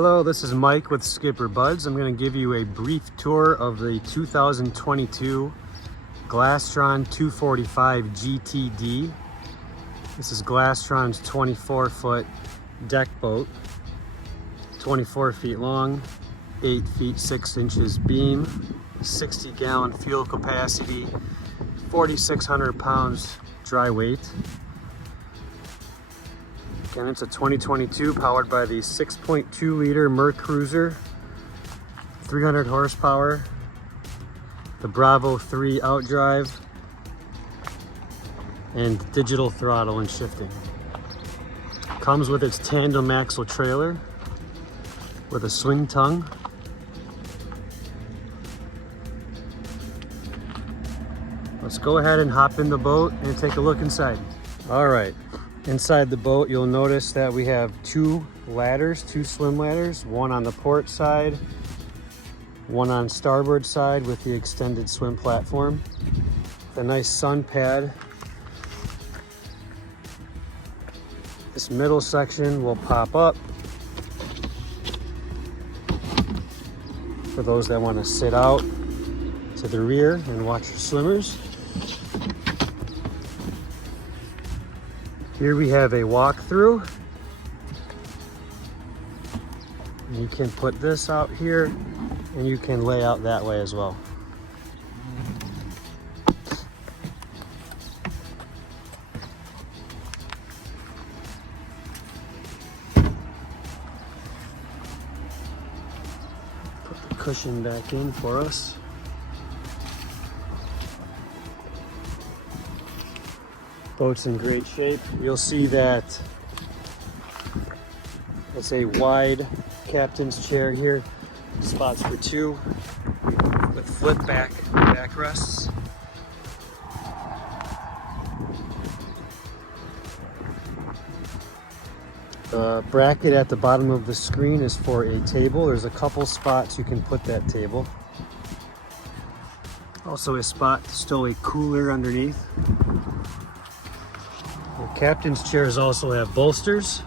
Hello, this is Mike with SkipperBud's. I'm going to give you a brief tour of the 2022 Glastron 245 GTD. This is Glastron's 24-foot deck boat, 24 feet long, 8 feet 6 inches beam, 60-gallon fuel capacity, 4,600 pounds dry weight. Again, it's a 2022 powered by the 6.2 liter Merc Cruiser, 300 horsepower, the Bravo 3 outdrive, and digital throttle and shifting. Comes with its tandem axle trailer with a swing tongue. Let's go ahead and hop in the boat and take a look inside. All right. Inside the boat, you'll notice that we have two swim ladders, one on the port side, one on starboard side with the extended swim platform. The nice sun pad. This middle section will pop up for those that want to sit out to the rear and watch your swimmers. Here we have a walk-through. You can put this out here and you can lay out that way as well. Put the cushion back in for us. Boat's in great shape. You'll see that it's a wide captain's chair here, spots for two with flip backrests. The bracket at the bottom of the screen is for a table. There's a couple spots you can put that table. Also a spot to stow a cooler underneath. The captain's chairs also have bolsters.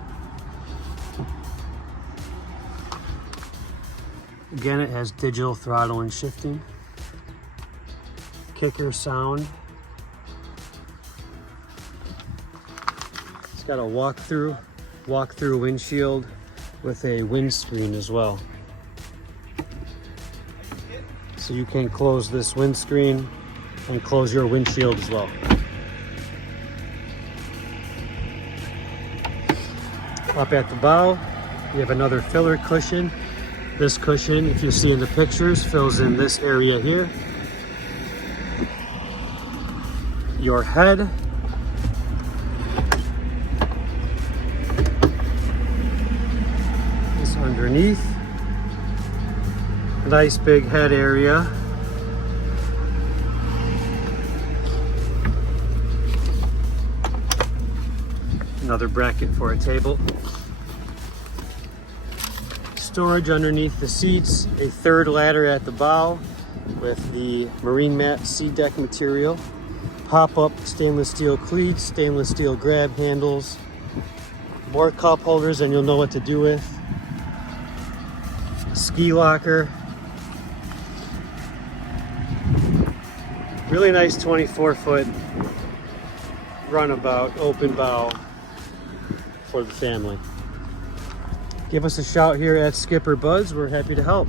Again, it has digital throttle and shifting. Kicker sound. It's got a walk-through windshield with a windscreen as well. So you can close this windscreen and close your windshield as well. Up at the bow, you have another filler cushion. This cushion, if you see in the pictures, fills in this area here. Your head. This underneath. Nice big head area. Another bracket for a table. Storage underneath the seats, a third ladder at the bow with the marine mat sea deck material, pop-up stainless steel cleats, stainless steel grab handles, more cup holders than you'll know what to do with, ski locker, really nice 24-foot runabout, open bow for the family. Give us a shout here at SkipperBud's. We're happy to help.